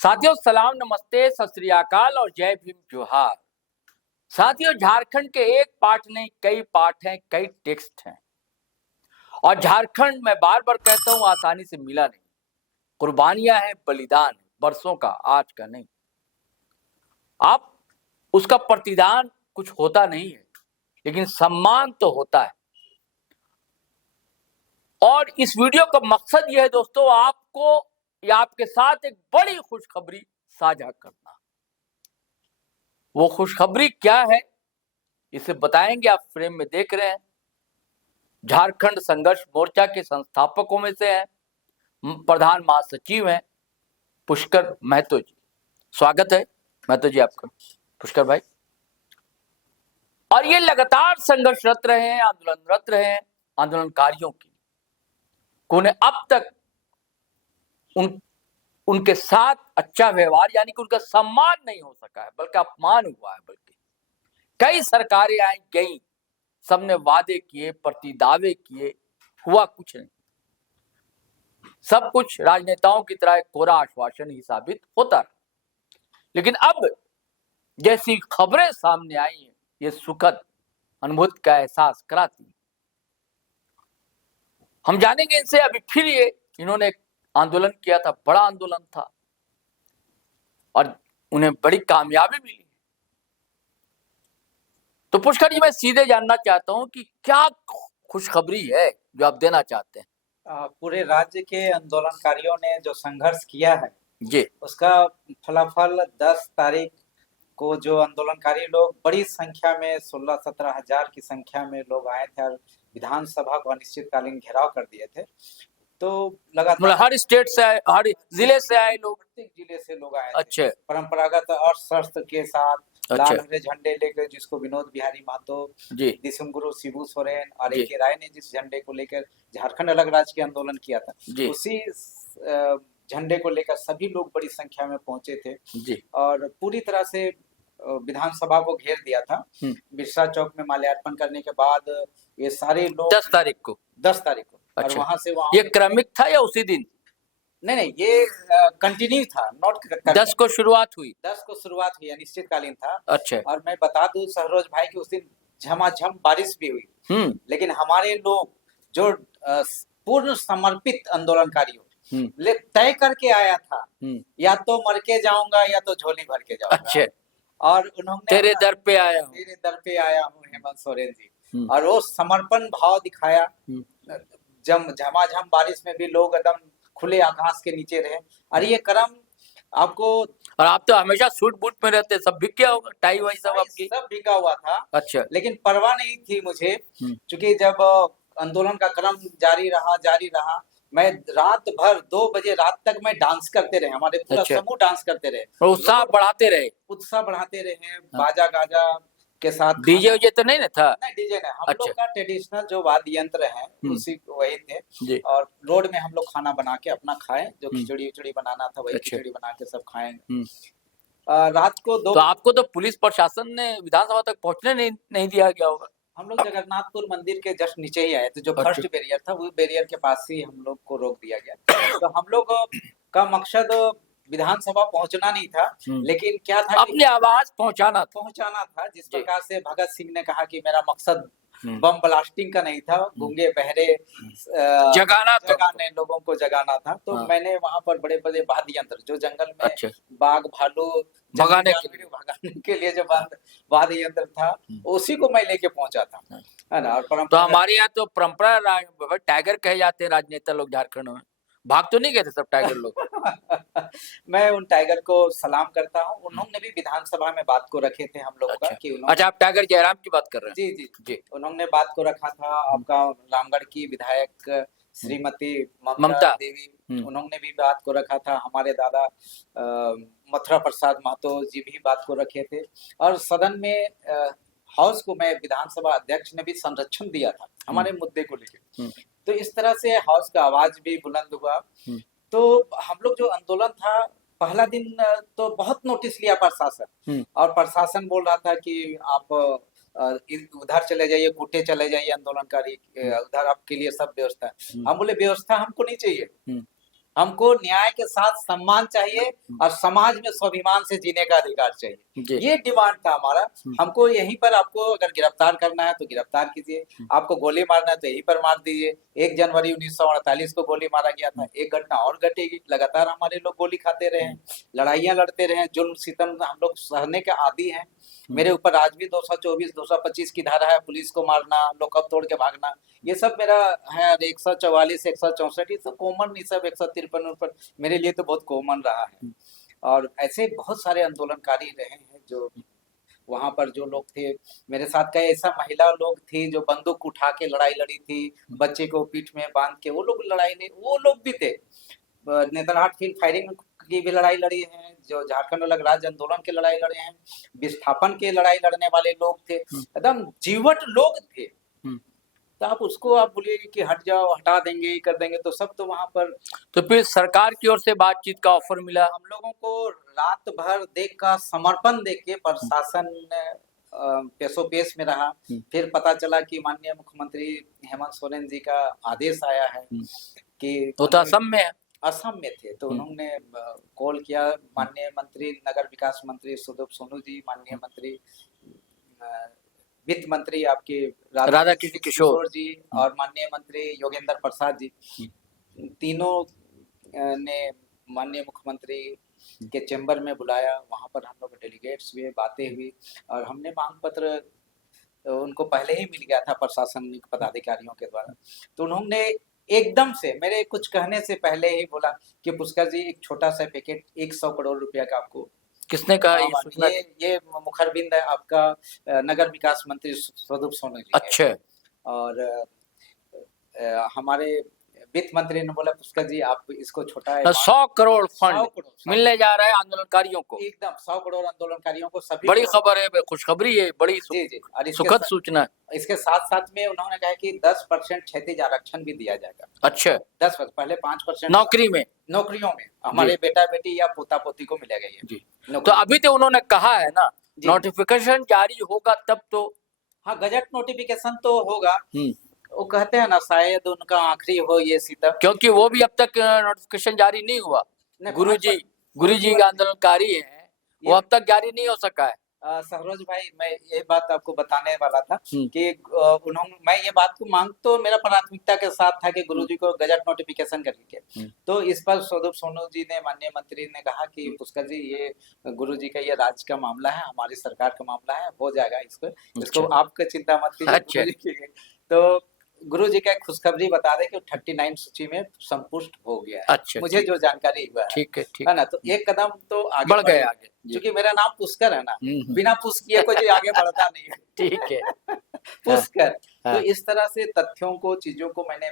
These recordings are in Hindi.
साथियों सलाम, नमस्ते, सत श्री अकाल और जय भीम जोहार। साथियों, झारखंड के एक पाठ नहीं, कई पाठ हैं, कई टेक्स्ट हैं। और झारखंड मैं बार बार कहता हूं आसानी से मिला नहीं। कुर्बानियां हैं, बलिदान है, बरसों का, आज का नहीं। आप उसका प्रतिदान कुछ होता नहीं है, लेकिन सम्मान तो होता है। और इस वीडियो का मकसद यह है दोस्तों, आपको या आपके साथ एक बड़ी खुशखबरी साझा करना। वो खुशखबरी क्या है इसे बताएंगे। आप फ्रेम में देख रहे हैं, झारखंड संघर्ष मोर्चा के संस्थापकों में से हैं, प्रधान महासचिव हैं पुष्कर महतो जी। स्वागत है महतो जी आपका, पुष्कर भाई। और ये लगातार संघर्षरत रहे हैं, आंदोलनरत रहे हैं। आंदोलनकारियों की उन्हें अब तक उनके साथ अच्छा व्यवहार यानी कि उनका सम्मान नहीं हो सका है, बल्कि अपमान हुआ है। बल्कि कई सरकारें आई गई, सबने वादे किए, प्रतिदावे किए, हुआ कुछ नहीं। सब कुछ राजनेताओं की तरह एक कोरा आश्वासन ही साबित होता रहा। लेकिन अब जैसी खबरें सामने आई हैं, ये सुखद अनुभूति का एहसास कराती हैं। हम जानेंगे इनसे। अभी फिर इन्होंने एक आंदोलन किया था, बड़ा आंदोलन था और उन्हें बड़ी कामयाबी मिली। तो पुष्कर जी, मैं सीधे जानना चाहता हूं कि क्या खुशखबरी है जो आप देना चाहते हैं। पूरे राज्य के आंदोलनकारियों ने जो संघर्ष किया है जी, उसका फलाफल 10 तारीख को जो आंदोलनकारी लोग बड़ी संख्या में 16-17 हजार की संख्या में लोग आए थे और विधानसभा को अनिश्चितकालीन घेराव कर दिए थे। तो लगातार हर स्टेट से आए, हर जिले से आए लोग, प्रत्येक जिले से लोग आए थे। अच्छे, परंपरागत और शस्त्र के साथ लाल हरे झंडे लेकर, जिसको विनोद बिहारी महतो, दिसुमगुरु शिबू सोरेन और ए.के. राय ने जिस झंडे को लेकर झारखंड अलग राज्य के आंदोलन किया था, उसी झंडे को लेकर सभी लोग बड़ी संख्या में पहुंचे थे और पूरी तरह से विधानसभा को घेर दिया था। बिरसा चौक में माल्यार्पण करने के बाद ये सारे लोग 10 तारीख को और वहां से ये क्रमिक था या उसी दिन? नहीं, ये कंटिन्यू था, नॉट 10 को शुरुआत हुई, अनिश्चितकालीन था। अच्छा। और मैं बता दूं सहरोज भाई कि उस दिन झमाझम बारिश भी हुई, लेकिन हमारे लोग जो पूर्ण समर्पित आंदोलनकारियों तय करके आया था, या तो मर के जाऊंगा या तो झोली भर के जाऊंगा। अच्छा। और उन्होंने तेरे दर पे आया हूँ हेमंत सोरेन जी, और वो समर्पण भाव दिखाया। झमाझम बारिश में भी लोग एकदम खुले आकाश के नीचे रहे। और ये क्रम आपको, और आप तो हमेशा सूट बूट में रहते, सब भीग गया होगा, टाई वाई सब आपकी? सब भीगा हुआ था। अच्छा। लेकिन परवाह नहीं थी मुझे, क्योंकि जब आंदोलन का क्रम जारी रहा, मैं रात भर 2 बजे रात तक मैं डांस करते रहे, हमारे पूरा समूह डांस करते रहे, उत्साह बढ़ाते रहे, बाजा गाजा के साथ। डीजे उजे तो नहीं ना था? नहीं, डीजे नहीं। हम लोग का ट्रेडिशनल जो वाद्य यंत्र है उसी वही थे। और रोड में हम लोग खाना बना के अपना खाए, जो खिचड़ी बनाना था वही खिचड़ी बना के सब खाएंगे। रात को 2। तो आपको तो पुलिस प्रशासन ने विधानसभा तक पहुंचने नहीं दिया गया होगा? हम लोग जगन्नाथपुर मंदिर के जस्ट नीचे ही आए थे, जो फर्स्ट बैरियर था, वो बैरियर के पास ही हम लोग को रोक दिया गया। तो हम लोग का मकसद विधानसभा पहुंचना नहीं था, लेकिन क्या था, अपनी आवाज पहुंचाना था। जिस प्रकार से भगत सिंह ने कहा कि मेरा मकसद बम ब्लास्टिंग का नहीं था, गूंगे बहरे लोगों को जगाना था। तो मैंने वहां पर बड़े बड़े वाद्य यंत्र, जो जंगल में बाघ भालू भगाने के लिए जो वाद्य यंत्र था, उसी को मैं लेके पहुंचा था, है ना। और तो हमारे यहाँ तो परंपरा टाइगर कहे जाते हैं राजनेता लोग झारखंड में। भाग तो नहीं गए थे सब टाइगर लोग? मैं उन टाइगर को सलाम करता हूँ। उन्होंने भी विधानसभा में बात को रखे थे हम लोग का कि अच्छा, आप टाइगर जयराम की बात कर रहे हैं? जी, उन्होंने बात को रखा था। आपका रामगढ़ की विधायक श्रीमती ममता देवी, उन्होंने भी बात को रखा था। हमारे दादा मथुरा प्रसाद महतो जी भी बात को रखे थे। और सदन में हाउस को, मैं विधानसभा अध्यक्ष ने भी संरक्षण दिया था हमारे मुद्दे को लेकर। तो इस तरह से हाउस का आवाज भी बुलंद हुआ। तो हम लोग जो आंदोलन था, पहला दिन तो बहुत नोटिस लिया प्रशासन, और प्रशासन बोल रहा था कि आप उधर चले जाइए, कुटे चले जाइए, आंदोलनकारी उधर आपके लिए सब व्यवस्था है। हम बोले व्यवस्था हमको नहीं चाहिए, हमको न्याय के साथ सम्मान चाहिए और समाज में स्वाभिमान से जीने का अधिकार चाहिए। ये डिमांड था हमारा। हमको यहीं पर, आपको अगर गिरफ्तार करना है तो गिरफ्तार कीजिए, आपको गोली मारना है तो यहीं पर मार दीजिए। 1 जनवरी 1948 को गोली मारा गया था, एक घटना और घटेगी। लगातार हमारे लोग गोली खाते रहे हैं, लड़ाइयां लड़ते रहे हैं, जुल्म सितम हम लोग सहने के आदी हैं। मेरे ऊपर आज भी 224, 225 की धारा है, पुलिस को मारना, लॉकअप तोड़ के भागना, ये सब मेरा है। 144, 164, ये सब कॉमन, ये सब 153 मेरे लिए तो बहुत कॉमन रहा है। और ऐसे बहुत सारे आंदोलनकारी रहे हैं जो वहां पर जो लोग थे मेरे साथ, कई ऐसा महिला लोग थी जो बंदूक उठा के लड़ाई लड़ी थी, बच्चे को पीठ में बांध के, वो लोग लड़ाई नहीं, वो लोग भी थे। नेतरहाट फील्ड फायरिंग की भी लड़ाई लड़ी है, जो झारखंड अलग राज्य आंदोलन की लड़ाई लड़े हैं, विस्थापन की लड़ाई लड़ने वाले लोग थे, एकदम जीवट लोग थे। तो आप उसको आप बोलिए कि हट जाओ, हटा देंगे, कर देंगे, तो सब तो वहां पर। तो फिर सरकार की ओर से बातचीत का ऑफर मिला? हम लोगों को रात भर देख का समर्पण देख के प्रशासन पेशो पेश में रहा। फिर पता चला कि माननीय मुख्यमंत्री हेमंत सोरेन जी का आदेश आया है कि तो असम में है, असम में थे, तो उन्होंने कॉल किया। माननीय मंत्री, नगर विकास मंत्री सुदीप सोनू जी, माननीय मंत्री वित्त मंत्री आपके राधा किशोर जी, और माननीय मंत्री योगेंद्र प्रसाद जी, तीनों ने माननीय मुख्यमंत्री के चैम्बर में बुलाया। वहां पर हम लोग डेलीगेट्स हुए, बातें हुई, और हमने मांग पत्र उनको पहले ही मिल गया था प्रशासनिक पदाधिकारियों के द्वारा। तो उन्होंने एकदम से मेरे कुछ कहने से पहले ही बोला कि पुष्कर जी, एक छोटा सा पैकेट 100 करोड़ रुपया का आपको। किसने कहा ये मुखरबिंद है आपका नगर विकास मंत्री स्वरूप सोनू जी। अच्छा। और हमारे वित्त मंत्री ने बोला, पुष्कर जी आप इसको छोटा है, 100 करोड़ फंड मिलने जा रहा है आंदोलनकारियों को। एकदम 100 करोड़ आंदोलनकारियों को, सभी बड़ी खबर है, खुशखबरी है, बड़ी सुखद सूचना। इसके साथ साथ में उन्होंने कहा कि 10% क्षैतिज आरक्षण भी दिया जाएगा। अच्छा। 10%, पहले 5% नौकरियों में हमारे बेटा बेटी या पोता पोती को मिलेगा ये जी। तो अभी तो उन्होंने कहा है ना, नोटिफिकेशन जारी होगा तब तो। हाँ, गजट नोटिफिकेशन तो होगा। वो कहते हैं ना, शायद उनका आखिरी हो ये सितम, क्योंकि वो भी अब तक नोटिफिकेशन जारी नहीं हुआ। गुरुजी आंदोलनकारी है, वो अब तक जारी नहीं हो सका है। सहरोज भाई, मैं ये बात आपको बताने वाला था कि मैं ये बात को मांग, तो मेरा प्राथमिकता के साथ था कि गुरुजी को गजट नोटिफिकेशन करके। तो इस पर स्वरूप सोनू जी ने, माननीय मंत्री ने कहा कि पुष्कर जी, ये गुरुजी का ये राज्य का मामला है, हमारी सरकार का मामला है, हो जाएगा इसको आपका चिंता मत कीजिए। तो गुरु जी का खुशखबरी बता दे कि 39 सूची में संपुष्ट हो गया है। अच्छा, मुझे जो जानकारी हुआ है, ठीक है ना, तो एक कदम तो आगे बढ़ गए आगे, क्योंकि मेरा नाम पुष्कर है ना, बिना पुष्क किए कोई आगे बढ़ता नहीं है। ठीक है। पुष्कर। तो इस तरह से तथ्यों को, चीजों को मैंने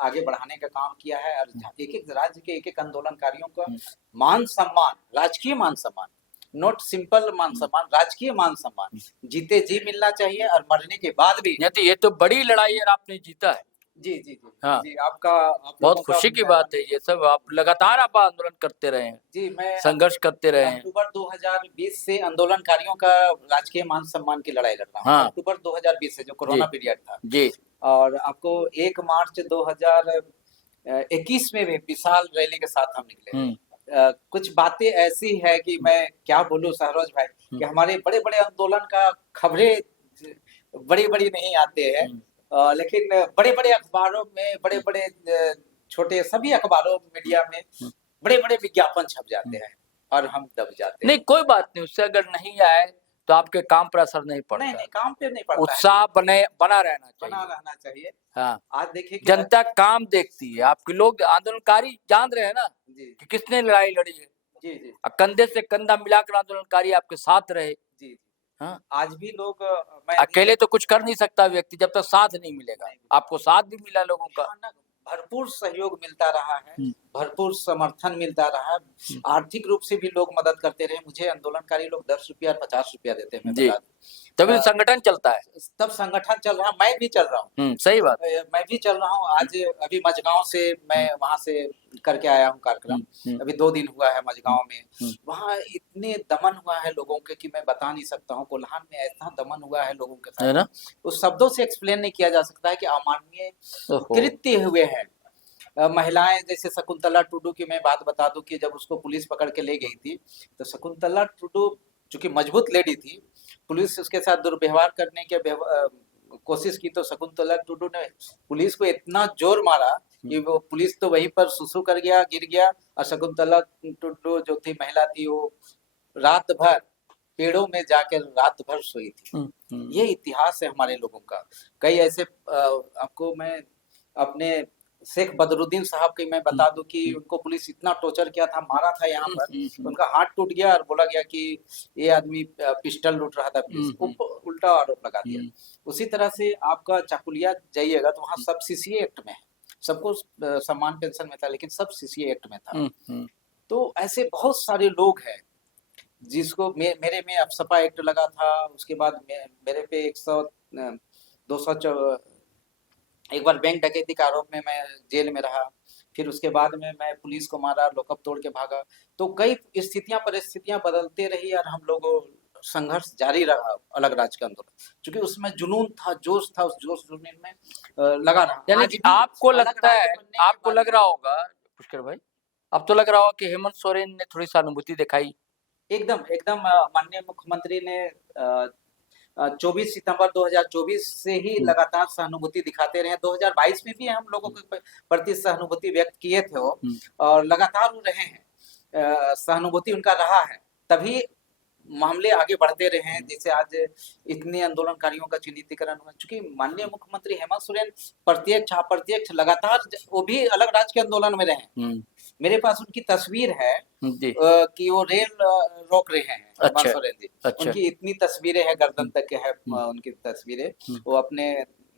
आगे बढ़ाने का काम किया है, और एक एक राज्य के एक एक आंदोलनकारियों का मान सम्मान, राजकीय मान सम्मान, नॉट सिंपल मान सम्मान, राजकीय मान सम्मान, जीते जी मिलना चाहिए, और मरने के बाद भी। ये तो बड़ी लड़ाई है, आपने जीता है। जी जी जी। हाँ। जी, आपका बहुत खुशी की बात है। ये सब आप लगातार आप आंदोलन करते रहे हैं। जी, मैं संघर्ष करते रहे हैं। अक्टूबर 2020 से आंदोलनकारियों का राजकीय मान सम्मान की लड़ाई लड़ रहा हूँ। हाँ। अक्टूबर 2020 से, जो कोरोना पीरियड था जी। और आपको 1 मार्च 2021 में भी विशाल रैली के साथ हम निकले। कुछ बातें ऐसी है कि मैं क्या बोलूं सहरोज भाई, कि हमारे बड़े बड़े आंदोलन का खबरें बड़ी बड़ी नहीं आते हैं, लेकिन बड़े बड़े अखबारों में, बड़े बड़े छोटे सभी अखबारों, मीडिया में बड़े बड़े विज्ञापन छप जाते हैं, और हम दब जाते हैं। नहीं, कोई बात नहीं, उससे अगर नहीं आए तो आपके काम पर असर नहीं पड़ता। नहीं, काम पे नहीं पड़ता। उत्साह बना रहना चाहिए। हाँ, आज देखिए जनता काम देखती है आपके। लोग आंदोलनकारी जान रहे हैं ना कि किसने लड़ाई लड़ी है। जी जी। कंधे से कंधा मिलाकर आंदोलनकारी आपके साथ रहे। जी। हाँ, आज भी लोग, अकेले तो कुछ कर नहीं सकता व्यक्ति जब तक साथ नहीं मिलेगा। आपको साथ भी मिला लोगों का, भरपूर सहयोग मिलता रहा है, भरपूर समर्थन मिलता रहा है, आर्थिक रूप से भी लोग मदद करते रहे। मुझे आंदोलनकारी लोग 10 रुपया और 50 रुपया देते हैं, तभी संगठन चलता है। तब संगठन चल रहा है, मैं भी चल रहा हूँ। सही बात, मैं भी चल रहा हूँ। आज अभी मझगांव से मैं वहां से करके आया हूँ कार्यक्रम, अभी 2 दिन हुआ है मझगांव में। वहाँ इतने दमन हुआ है लोगों के कि मैं बता नहीं सकता हूँ। कोल्हान में ऐसा दमन हुआ है लोगों के साथ, उस शब्दों से एक्सप्लेन नहीं किया जा सकता है कि अमानवीय कृत्य हुए हैं। महिलाएं जैसे शकुंतला टुडू की मैं बात बता दूं कि जब उसको पुलिस पकड़ के ले गई थी, तो शकुंतला टुडू चूंकि मजबूत लेडी थी, पुलिस उसके साथ दुर्व्यवहार करने के कोशिश की, तो शकुंतला टुडू ने पुलिस को इतना जोर मारा कि वो पुलिस तो वहीं पर सुसु कर गया, गिर गया, और शकुंतला टुडू जो थी महिला थी, वो रात भर पेड़ों में जाकर रात भर सोई थी। ये इतिहास है हमारे लोगों का। कई ऐसे आपको मैं अपने शेख बदरुद्दीन साहब की मैं बता दूं कि उनको पुलिस इतना टॉर्चर किया था, मारा था यहाँ पर, उनका हाथ टूट गया और बोला गया कि ये आदमी पिस्टल लूट रहा था, पुलिस उल्टा आरोप लगा दिया। उसी तरह से आपका चाकुलिया जाइएगा तो वहाँ सब सीसीए एक्ट में है, सबको सम्मान पेंशन में था, लेकिन सब सीसीए एक्ट में था। तो ऐसे बहुत सारे लोग हैं जिसको मेरे में अफसपा एक्ट लगा था, उसके बाद मेरे पे 200 एक बार बैंक डकैती का आरोप में मैं जेल में रहा, फिर उसके बाद में मैं पुलिस को मारा, लॉकअप तोड़ के भागा। तो कई स्थितियां परिस्थितियां बदलते रही और हम लोगों संघर्ष जारी रहा अलग राज्य के आंदोलन, क्योंकि उसमें जुनून था, जोश था, उस जोश जुनून में लगा रहा। यानी कि आपको लगता है, आपको लग रहा होगा पुष्कर भाई, अब तो लग रहा होगा कि हेमंत सोरेन ने थोड़ी सहानुभूति दिखाई। एकदम एकदम माननीय मुख्यमंत्री ने 24 सितंबर 2024 से ही लगातार सहानुभूति दिखाते रहे। 2022 में भी हम लोगों के प्रति सहानुभूति व्यक्त किए थे वो, और लगातार वो रहे हैं, सहानुभूति उनका रहा है, तभी मामले आगे बढ़ते रहे हैं। जैसे आज इतने आंदोलनकारियों का चिन्हितीकरण हुआ, चूंकि माननीय मुख्यमंत्री हेमंत सोरेन प्रत्यक्ष अप्रत्यक्ष लगातार, वो भी अलग राज्य के आंदोलन में रहे। मेरे पास उनकी तस्वीर है कि वो रेल रोक रहे हैं हेमंत सोरेन जी। उनकी इतनी तस्वीरें हैं, गर्दन तक के है उनकी तस्वीरें। वो अपने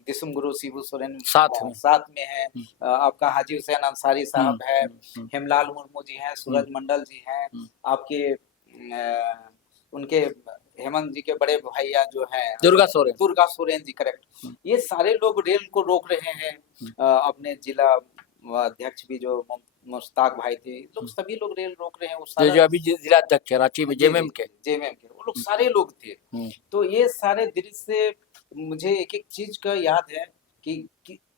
दिसुम गुरु शिबू सोरेन साथ में है, आपका हाजी हुसैन अंसारी साहब है, हेमलाल मुर्मू जी हैं, सूरज मंडल जी हैं, आपके उनके हेमंत जी के बड़े भैया जो हैं दुर्गा सोरेन जी, करेक्ट। ये सारे लोग रेल को रोक रहे हैं। अपने जिला अध्यक्ष भी जो मुश्ताक भाई थे, लोग सभी लोग रेल रोक रहे हैं। वो जो अभी जिला अध्यक्ष रांची में जेएमएम के वो लोग सारे लोग थे। तो ये सारे दृश्य मुझे एक एक चीज का याद है कि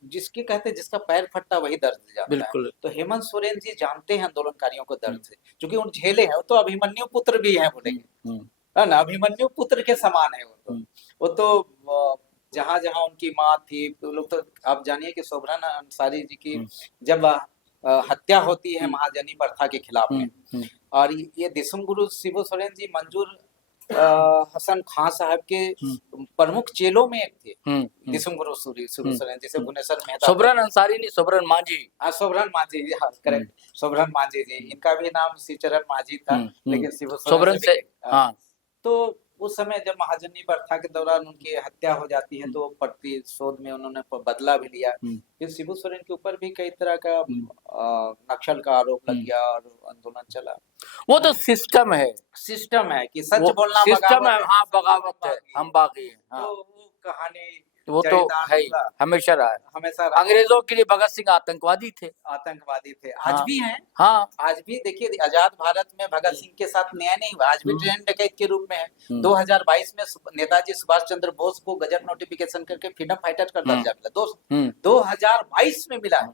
जिसके कहते जिसका पैर फटता वही दर्द जानता है। तो हेमंत सोरेन जी जानते हैं आंदोलनकारियों को दर्द से, क्योंकि उन झेले हैं। वो तो अभिमन्यु पुत्र भी है, बोलेंगे है ना, अभिमन्यु पुत्र के समान है वो तो जहां जहां उनकी माँ थी, तो लोग तो आप जानिए कि सोभरन अंसारी जी की जब हत्या होती है महाजनी प्रथा के खिलाफ में, और ये दिसुम गुरु शिबू सोरेन जी मंजूर हसन खां साहब के प्रमुख चेलों में एक थे। दिसुम गुरु शिबू सोरेन, जिसे भुवनेश्वर मेहता, सोभरन अंसारी नहीं, सोभरन मांझी। सोभरन मांझी जी, हाँ करेक्ट, सोभरन मांझी जी। इनका भी नाम श्रीचरण मांझी था, लेकिन शिबू सोरेन से हाँ। तो उस समय जब महाजनी प्रथा के दौरान उनकी हत्या हो जाती है, तो प्रतिशोध में उन्होंने बदला भी लिया। फिर शिबू सोरेन के ऊपर भी कई तरह का नक्सल का आरोप लग गया और आंदोलन चला। वो तो सिस्टम है कि सच बोलना सिस्टम है। हाँ, बगावत है, हम बागी हैं। हाँ। तो वो कहानी वो तो है, हमेशा रहा। अंग्रेजों के लिए भगत सिंह आतंकवादी थे। आज भी हैं। हाँ, आज भी देखिए, आजाद भारत में भगत सिंह के साथ न्याय नहीं हुआ, आज भी ट्रेन डकैत के रूप में है। 2022 में नेताजी सुभाष चंद्र बोस को गजट नोटिफिकेशन करके फ्रीडम फाइटर का दर्जा मिला, 2022 में मिला है।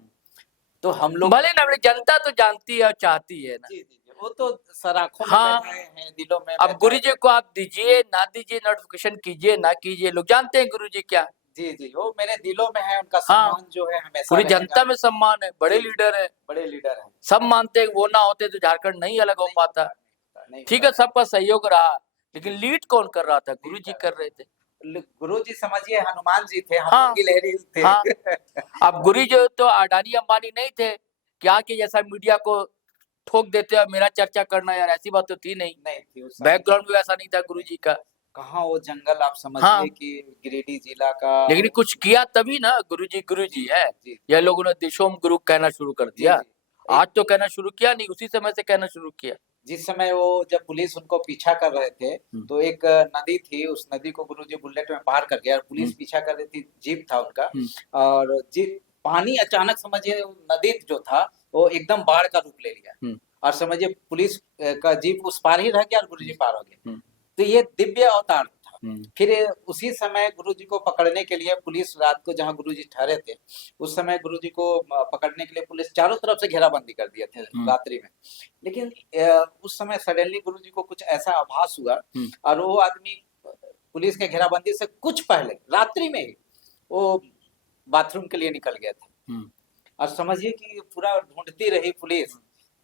तो हम लोग भले ना, जनता तो जानती है और चाहती है ना। वो तो सराखों में बैठे हैं, दिलों में। अब गुरु जी को आप दीजिए ना दीजिए, नोटिफिकेशन कीजिए ना कीजिए, लोग जानते हैं गुरु जी क्या। जी, वो मेरे दिलों में है, उनका सम्मान जो है हमेशा पूरी जनता में सम्मान है। बड़े लीडर है, सब मानते हैं। वो ना होते तो झारखंड नहीं अलग हो पाता। ठीक है, सबका सहयोग रहा, लेकिन लीड कौन कर रहा था? गुरु जी कर रहे थे। गुरु जी समझिए हनुमान जी थे, हम गिलहरी थे। हाँ। अब गुरु जी तो अडानी अंबानी नहीं थे, क्या कि जैसा मीडिया को ठोक देते हैं मेरा चर्चा करना, यार ऐसी बात तो थी नहीं थी। बैकग्राउंड भी ऐसा नहीं था गुरु जी का। कहाँ वो जंगल आप समझिए कि गिरिडीह जिला का, लेकिन कुछ किया तभी ना। गुरु जी है। ये लोगों ने दिशोम गुरु कहना शुरू कर दिया। आज तो कहना शुरू किया नहीं, उसी समय से कहना शुरू किया। जिस समय वो जब पुलिस उनको पीछा कर रहे थे, तो एक नदी थी, उस नदी को गुरुजी बुलेट में पार कर गया और पुलिस पीछा कर रही थी, जीप था उनका, और जीप पानी अचानक समझिए नदी जो था वो एकदम बाढ़ का रूप ले लिया, और समझिए पुलिस का जीप उस पार ही रह गया और गुरुजी पार हो गए। तो ये दिव्य अवतार था, फिर उसी समय गुरुजी को पकड़ने के लिए पुलिस, रात को जहाँ गुरुजी ठहरे थे उस समय गुरुजी को पकड़ने के लिए पुलिस चारों तरफ से घेराबंदी कर दिए थे रात्रि में। लेकिन उस समय सडनली गुरुजी को कुछ ऐसा आभास हुआ और वो आदमी पुलिस के घेराबंदी से कुछ पहले रात्रि में ही वो बाथरूम के लिए निकल गया था। और समझिए कि पूरा ढूंढती रही पुलिस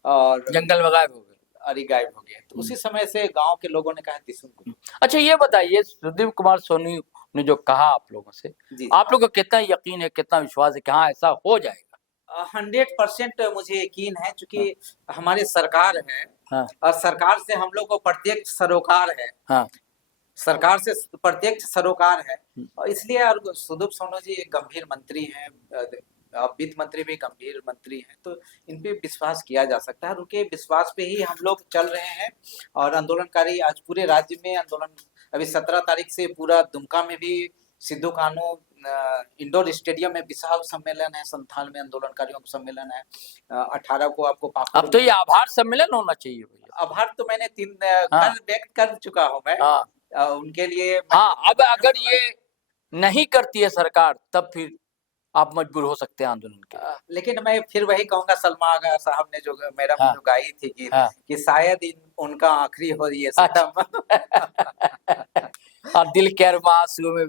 और जंगल में गायब हो गए, अरे गायब हो गया। तो उसी समय से गांव के लोगों ने कहा दिसुम को। अच्छा ये बताइए, सुदीप कुमार सोनी ने जो कहा आप लोगों से, आप लोगों को कितना यकीन है, कितना विश्वास है कि हाँ ऐसा हो जाएगा? 100% मुझे यकीन है, क्योंकि हमारी सरकार है और सरकार से हम लोग को प्रत्यक्ष सरोकार है। सरकार से प्रत्यक्ष सरोकार है और इसलिए सुदीप सोनू जी एक गंभीर मंत्री हैं, वित्त मंत्री भी गंभीर मंत्री हैं, तो इन पे विश्वास किया जा सकता है। उनके विश्वास पे ही हम लोग चल रहे हैं और आंदोलनकारी आज पूरे राज्य में आंदोलन, अभी 17 तारीख से पूरा दुमका में भी सिद्धू कान्हू इंडोर स्टेडियम में विशाल सम्मेलन है, 97 आंदोलनकारियों का सम्मेलन है। 18 को आपको अब तो ये आभार सम्मेलन होना चाहिए भैया। आभार तो मैंने 3 कल व्यक्त कर चुका हूँ मैं उनके लिए। अब अगर ये नहीं करती है सरकार तब फिर आप मजबूर हो सकते हैं आंदोलन के। लेकिन मैं फिर वही कहूंगा, सलमा आगा साहब ने जो मैडम जो गाई थी गीत कि शायद उनका आखिरी हो ये सितम और दिल के अरमासू में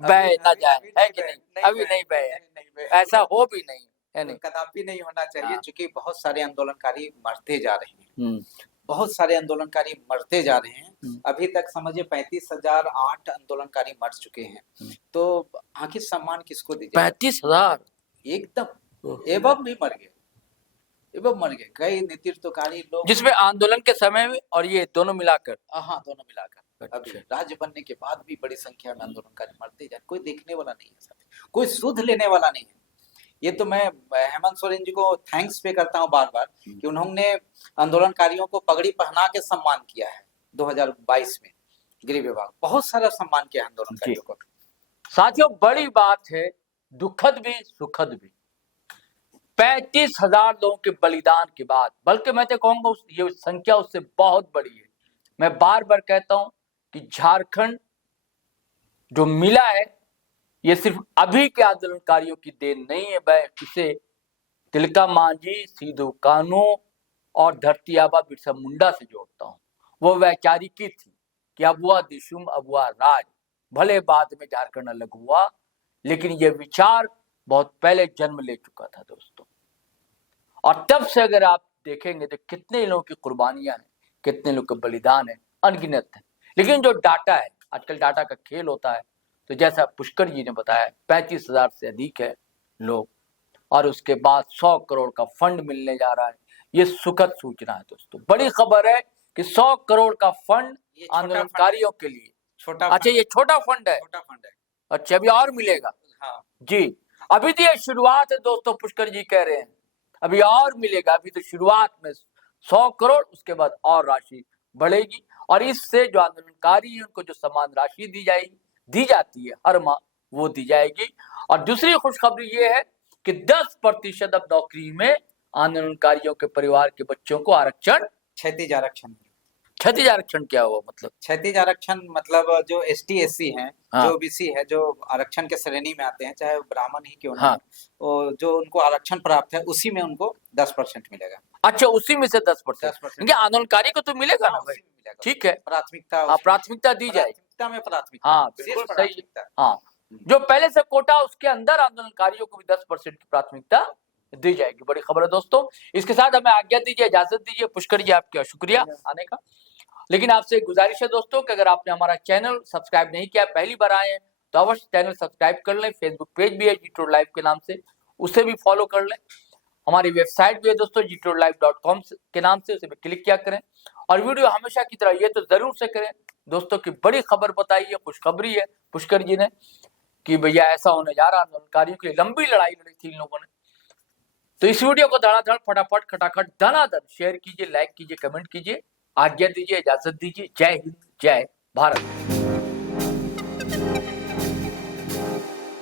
बह ना जाए, है कि नहीं? अभी नहीं बहे, ऐसा हो भी नहीं है, नहीं कदापि नहीं होना चाहिए, क्योंकि बहुत सारे आंदोलनकारी मरते जा रहे हैं, बहुत सारे आंदोलनकारी मरते जा रहे हैं। अभी तक समझिए 35,008 आंदोलनकारी मर चुके हैं, तो आखिर सम्मान किसको दीजिए? 35,000 एकदम एवं भी मर गए, एवं मर गए कई नेतृत्वकारी लोग, जिसमें आंदोलन के समय में और ये दोनों मिलाकर। हाँ दोनों मिलाकर। अभी राज्य बनने के बाद भी बड़ी संख्या में आंदोलनकारी मरते जाए, कोई देखने वाला नहीं है, कोई सुध लेने वाला नहीं है। ये तो मैं हेमंत सोरेन जी को थैंक्स पे करता हूँ बार बार कि उन्होंने आंदोलनकारियों को पगड़ी पहना के सम्मान किया है 2022 में। गृह विभाग बहुत सारा सम्मान किया आंदोलनकारियों को। साथियों बड़ी बात है, दुखद भी सुखद भी, 35,000 लोगों के बलिदान के बाद, बल्कि मैं तो कहूंगा ये संख्या उससे बहुत बड़ी है। मैं बार बार कहता हूं कि झारखंड जो मिला है ये सिर्फ अभी के आंदोलनकारियों की देन नहीं है, मैं इसे तिलका मांझी, सिद्धू कान्हू और धरती आबा बिरसा मुंडा से जोड़ता हूं। वो वैचारिकी थी कि अब हुआ दिशुम, अब हुआ राज, भले बाद में झारखंड अलग हुआ, लेकिन ये विचार बहुत पहले जन्म ले चुका था दोस्तों। और तब से अगर आप देखेंगे तो कितने लोगों की कुर्बानियां हैं, कितने लोग के बलिदान है, अनगिनत है। लेकिन जो डाटा है, आजकल डाटा का खेल होता है, तो जैसा पुष्कर जी ने बताया 35,000 से अधिक है लोग, और उसके बाद 100 करोड़ का फंड मिलने जा रहा है। ये सुखद सूचना है दोस्तों, बड़ी खबर है कि 100 करोड़ का फंड आंदोलनकारियों के लिए। छोटा, अच्छा ये छोटा फंड है, अच्छा अभी और मिलेगा? हाँ जी, अभी तो ये शुरुआत है दोस्तों, पुष्कर जी कह रहे हैं अभी और मिलेगा, अभी तो शुरुआत में 100 करोड़, उसके बाद और राशि बढ़ेगी। और इससे जो आंदोलनकारी है उनको जो समान राशि दी जाती है हर माह, वो दी जाएगी। और दूसरी खुशखबरी ये है कि 10% अब नौकरी में आंदोलनकारियों के परिवार के बच्चों को आरक्षण, क्षैतिज आरक्षण। क्षैतिज आरक्षण क्या हुआ? मतलब क्षैतिज आरक्षण मतलब जो ST SC हैं, जो OBC है, जो आरक्षण के श्रेणी में आते हैं, चाहे ब्राह्मण ही क्यों ना, जो उनको आरक्षण प्राप्त है उसी में उनको 10% मिलेगा। अच्छा उसी में से 10%? आंदोलनकारी को तो मिलेगा ना भाई, ठीक है, प्राथमिकता दी जाए, में प्राथमिकता। हाँ बिल्कुल सही। हाँ जो पहले से कोटा उसके अंदर आंदोलनकारियों को भी 10% की प्राथमिकता दी जाएगी। बड़ी खबर है दोस्तों। इसके साथ हमें आज्ञा दीजिए, इजाजत दीजिए। पुष्कर जी आपका शुक्रिया आने का। लेकिन आपसे गुजारिश है दोस्तों कि अगर आपने हमारा चैनल सब्सक्राइब नहीं किया, पहली बार आए हैं, तो अवश्य चैनल सब्सक्राइब कर लें। फेसबुक पेज भी है GTroad लाइव के नाम से, उसे भी फॉलो कर लें। हमारी वेबसाइट भी है दोस्तों GTroadLive.com के नाम से, उसे भी क्लिक किया करें। और वीडियो हमेशा की तरह ये तो जरूर से करें दोस्तों की बड़ी खबर बताई है, खुशखबरी है पुष्कर जी ने कि भैया ऐसा होने जा रहा। आंदोलनकारियों की लंबी लड़ाई लड़ी थी इन लोगों ने। तो इस वीडियो को धड़ाधड़ फटाफट खटाखट धनाधन शेयर कीजिए, लाइक कीजिए, कमेंट कीजिए। आज्ञा दीजिए, इजाजत दीजिए। जय हिंद, जय भारत।